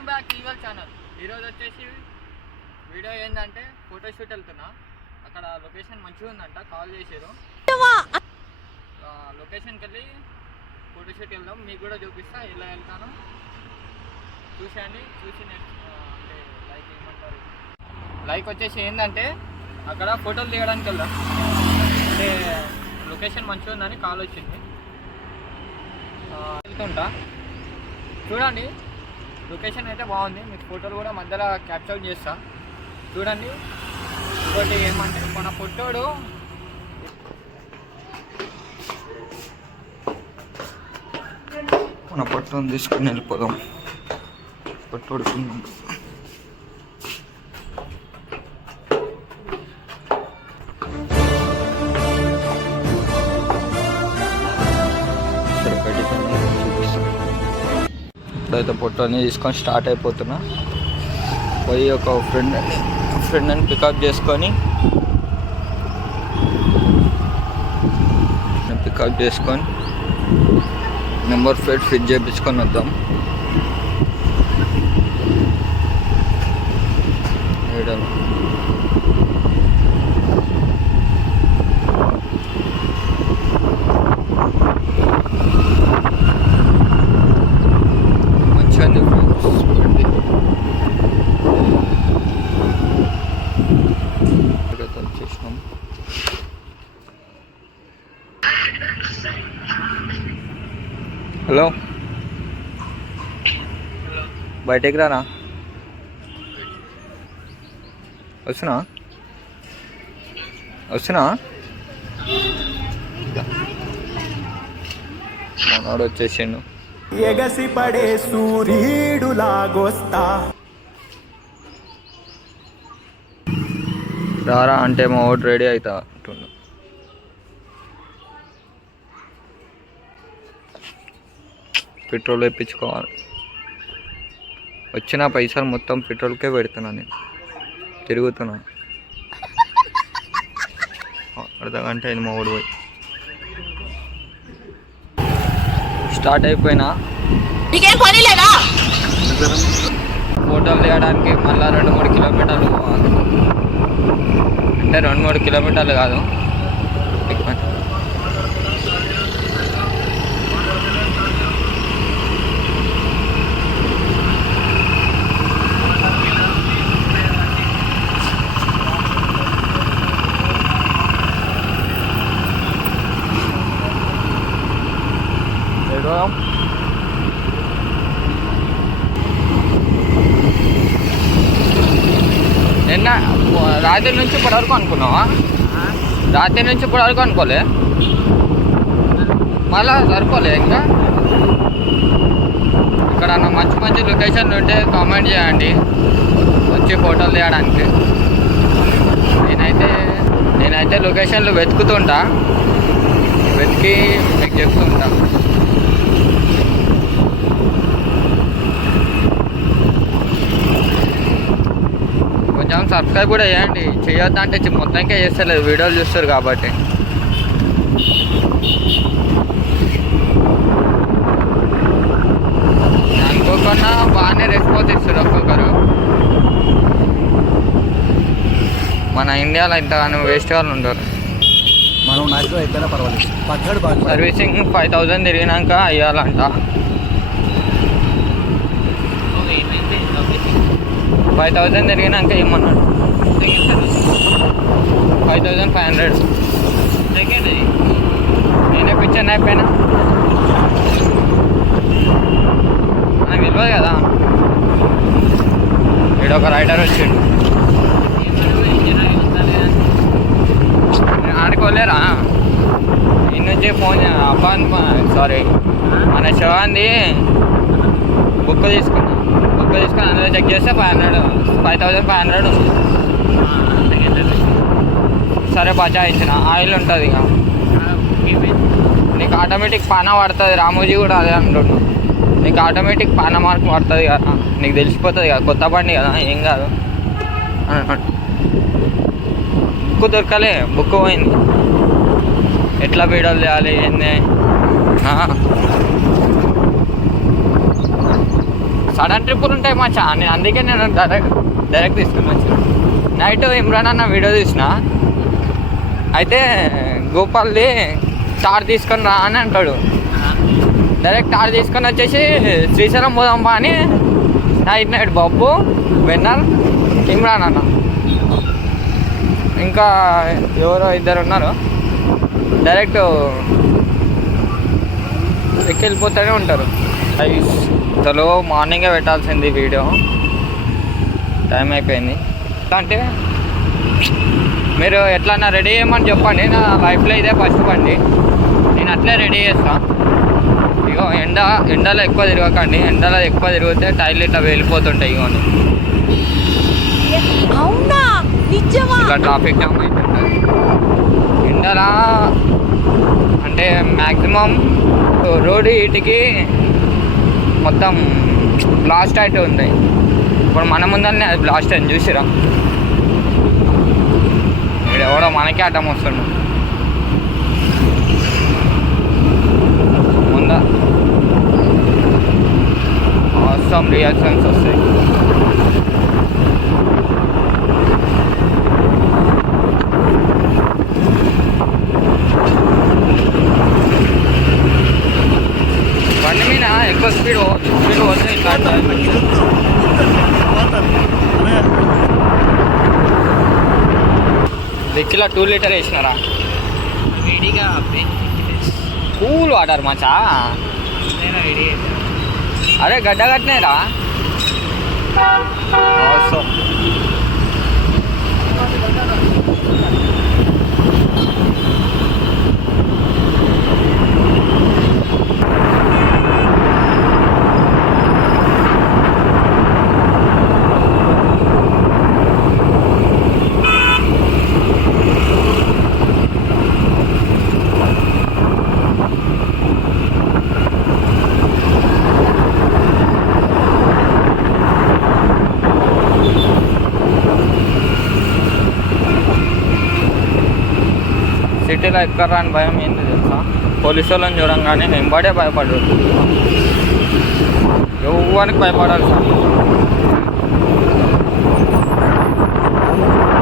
Welcome back eagle channel. ఈరోజు వచ్చేసి video ఏంటంటే ఫోటోషూట్ వెళ్తున్నా. అక్కడ లొకేషన్ మంచిగా ఉందంట, కాల్ చేసారు. లొకేషన్కి వెళ్ళి ఫోటోషూట్ వెళ్దాం. మీకు కూడా చూపిస్తా ఎలా వెళ్తాను, చూసేయండి. చూసి అంటే లైక్ ఏమంటారు, లైక్ వచ్చేసి ఏంటంటే అక్కడ ఫోటోలు దిగడానికి వెళ్దాం. అంటే లొకేషన్ మంచిగా ఉందని కాల్ వచ్చింది, వెళ్తుంటా. చూడండి, లొకేషన్ అయితే బాగుంది. మీకు ఫోటోలు కూడా మధ్యలో క్యాప్చర్ చేస్తా, చూడండి. ఇంకోటి ఏమంటే మన ఫోటోడు మన పొట్టను తీసుకుని వెళ్ళిపోదాం. పొట్టోడు ఇప్పుడైతే పొట్టని తీసుకొని స్టార్ట్ అయిపోతున్నా. పోయి ఒక ఫ్రెండ్ని పికప్ చేసుకొని నెంబర్ ప్లేట్ ఫిట్ చేయించుకొని వద్దాం. హలో, బయటకి రానా? వస్తున్నా మనోడు వచ్చేసిండు. ఎగసి పడే సూర్యుడు లాగొస్తా రారా అంటే మా ఓటు రెడీ అవుతా అంటుండు. పెట్రోల్ వేయించుకోవాలి. వచ్చిన పైసలు మొత్తం పెట్రోల్కే పెడుతున్నా, నేను తిరుగుతున్నా. అర్ధగంట అయింది మా ఊడు పోయి. స్టార్ట్ అయిపోయినా, ఫోటోలు తీయడానికి మళ్ళీ 2-3 కిలోమీటర్లు పోవాలి. అంటే 2-3 కిలోమీటర్లు కాదు, నిన్న రాత్రి నుంచి ఇప్పటివరకు అనుకున్నావా? రాత్రి నుంచి ఇప్పటివరకు అనుకోలే, మళ్ళా సరిపోలే. ఇంకా ఇక్కడ మంచి లొకేషన్లు ఉంటే కామెంట్ చేయండి, వచ్చి ఫోటోలు తీయడానికి. నేనైతే లొకేషన్లు వెతుకుతుంటా, వెతికి మీకు చెప్తుంటా. కొంచెం సబ్స్క్రైబ్ కూడా చేయండి. చేయొద్దంటే మొత్తంకే చేస్తలేదు, వీడియోలు చూస్తారు కాబట్టి. అనుకోకుండా బాగానే రెస్పాన్స్ ఇస్తారు ఒక్కొక్కరు. మన ఇండియాలో ఇంతగానో వేస్ట్ వాళ్ళు ఉంటారు. మనం నాతో అయితేనే పర్వాలేదు. సర్వీసింగ్ 5000 తిరిగినాక అయ్యాలంట. 5000 తిరిగినాక ఏమన్నాడు? 5500. నేనే పిచ్చర్ అయిపోయినా, నాకు తెలియదు కదా. వీడొక రైడర్ వచ్చిండు, ఆడుకోలేరా? ఈ నుంచి ఫోన్ సారీ మన శివాంది బుక్ తీసుకుని అందులో చెక్ చేస్తే 5500 ఉంది. సరే బజా ఇచ్చిన ఆయిల్ ఉంటుంది. ఇక నీకు ఆటోమేటిక్ పానా పడుతుంది. రామోజీ కూడా అదే అంటుండు, నీకు ఆటోమేటిక్ పానా మార్క్ పడుతుంది కదా, నీకు తెలిసిపోతుంది కదా, కొత్త బండి కదా, ఏం కాదు అన్నాడు. బుక్ దొరకలే, బుక్ పోయింది. ఎట్లా వీడియోలు చేయాలి ఏంది? సడన్ ట్రిప్పులు ఉంటాయి మచ్చా. అందుకే నేను డైరెక్ట్ తీసుకుని వచ్చాను. నైట్ ఇమ్రాన్ అన్న వీడియో తీసిన, అయితే గోపాల్ది టార్ తీసుకొని రా అని అంటాడు. డైరెక్ట్ టార్ తీసుకొని వచ్చేసి శ్రీశైలం పోదాంబా అని నైట్ బాబు వెన్నర్ ఇమ్రాన్ అన్న ఇంకా ఎవరో ఇద్దరు ఉన్నారు. డైరెక్ట్ ఎక్కెళ్ళిపోతూనే ఉంటారు. అసలు మార్నింగే పెట్టాల్సింది వీడియో, టైం అయిపోయింది. అంటే మీరు ఎట్లన్నా రెడీ చేయమని చెప్పండి. నా లైఫ్లో ఇదే ఫస్ట్ బండి, నేను అట్లే రెడీ చేస్తాను. ఇగో ఎండలో ఎక్కువ తిరగకండి, ఎండలో ఎక్కువ తిరిగితే టైర్లు ఇట్లా వెళ్ళిపోతుంటాయి. ఇగోని ఇట్లా ట్రాఫిక్ జామ్ అవుతుంటుంది ఎండలా. అంటే మ్యాక్సిమం రోడ్డు ఇటుకి మొత్తం బ్లాస్ట్ అయితే ఉంటాయి. ఇప్పుడు మన ముందరనే అది బ్లాస్ట్ అని చూసిరా, ఇక్కడ ఎవడో మనకే అడ్డం వస్తుండు. ముందా అవసరం రియాక్షన్స్ వస్తాయి. బండి మీద ఎక్కువ స్పీడ్ వస్తుంది. ఇట్లా డిక్కీలో 2 లీటర్ వేసినారా వేడిగా, కూల్ వాటర్ మచా. అరే గడ్డ కట్టినారా అవసరం. సిటీలో ఎక్కరా అని భయం ఏంటి తెలుసా? పోలీసు వాళ్ళని చూడంగానే వెంబడే భయపడరు. ఎవరికి భయపడాలి సార్.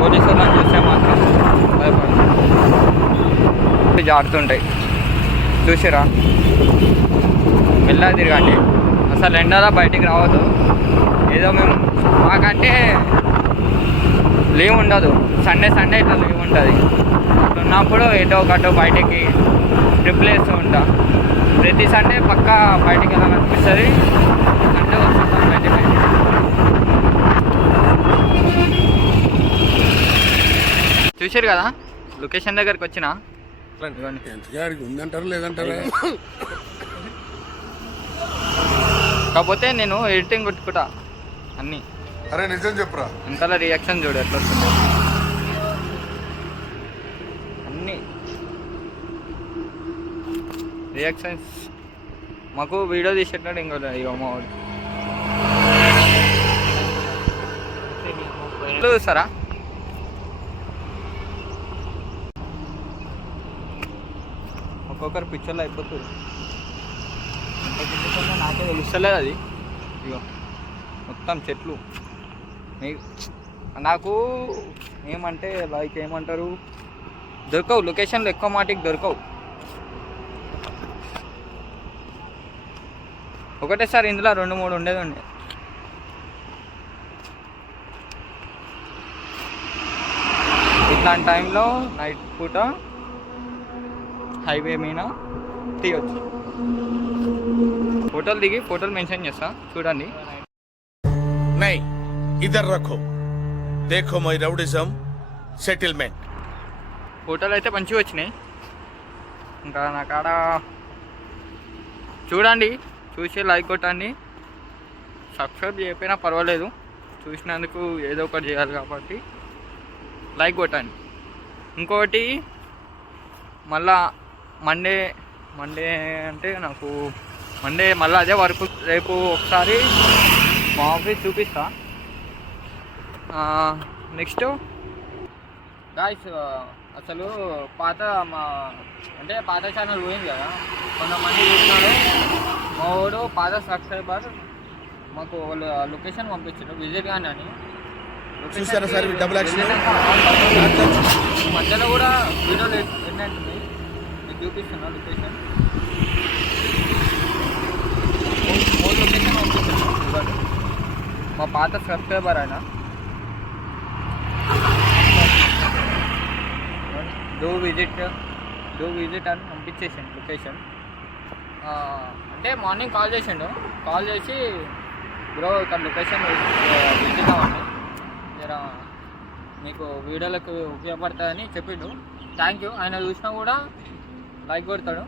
పోలీసు వాళ్ళని చూస్తే మాత్రం భయపడరు. జారుతుంటాయి చూసిరా. మెల్లగా తిరగండి, అసలు ఎండలో బయటికి రావద్దు. ఏదో మేము మాకంటే లీవ్ ఉండదు, సండే ఇట్లా లీవ్ ఉంటుంది. ఉన్నప్పుడు ఏదో ఒకటి బయటికి ట్రిప్లు వేస్తూ ఉంటా. ప్రతి సండే పక్కా బయటికి వెళ్ళాలనిపిస్తుంది. సండే వస్తుంటాం బయటికి. చూసారు కదా లొకేషన్ దగ్గరికి వచ్చిన. ఉందంటారు లేదంటారా? కాకపోతే నేను ఎడిటింగ్ కొట్టుకుంటా అన్నీ. అరే నిజం చెప్పురా, ఇంతలో రియాక్షన్ చూడు ఎట్లా వస్తుంది. అన్నీ రియాక్షన్స్ మాకు వీడియో తీసేటట్టు ఇంకో ఇక మా వాడు చూస్తారా. ఒక్కొక్కరు పిక్చర్లో అయిపోతుంది. నాకే తెలుస్తలేదు అది. ఇగో మొత్తం చెట్లు. నాకు ఏమంటే లైక్ ఏమంటారు, దొరకవు లొకేషన్లో, ఎక్కువ మాటికి దొరకవు. ఒకటేసారి ఇందులో 2-3 ఉండేది. ఇట్లాంటి టైంలో నైట్ పూట హైవే మీద తీయచ్చు. ఫోటోలు దిగి ఫోటోలు మెన్షన్ చేస్తా చూడండి. नहीं इधर रखो, देखो मई रउडिज्म सेटलमेंट. ఫోటోలు అయితే మంచిగా వచ్చినాయి. ఇంకా నా కాడ చూడండి, చూసి లైక్ కొట్టండి. సబ్స్క్రైబ్ చేయకపోయినా పర్వాలేదు, చూసినందుకు ఏదో ఒకటి చేయాలి కాబట్టి లైక్ కొట్టండి. ఇంకోటి మళ్ళా మండే అంటే నాకు మండే మళ్ళీ అదే వర్క్. రేపు ఒకసారి మా ఆఫీస్ చూపిస్తా. నెక్స్ట్ గాయ్స్, అసలు పాత ఛానల్ పోయింది కదా, కొంతమంది చూస్తున్నారు. మా వాడు పాత సబ్స్క్రైబర్ మాకు వాళ్ళు లొకేషన్ పంపించారు విజిట్ కానీ అని. చూసారా సార్ ఈ డబుల్ యాక్షన్? మధ్యలో కూడా వీడియోలు ఏంటంటే మీకు చూపిస్తున్నా లొకేషన్. మూడు లొకేషన్ పంపించారు. మా పాత సబ్స్క్రైబర్ ఆయన డూ విజిట్ అని పంపించేసాను లొకేషన్. అంటే మార్నింగ్ కాల్ చేసిండు, కాల్ చేసి బ్రో ఇక్కడ లొకేషన్ విజిట్ అవ్వండి జర మీకు వీడియోలకు ఉపయోగపడుతుందని చెప్పిండు. Thank you. ఆయన చూసినా కూడా లైక్ కొడతాడు.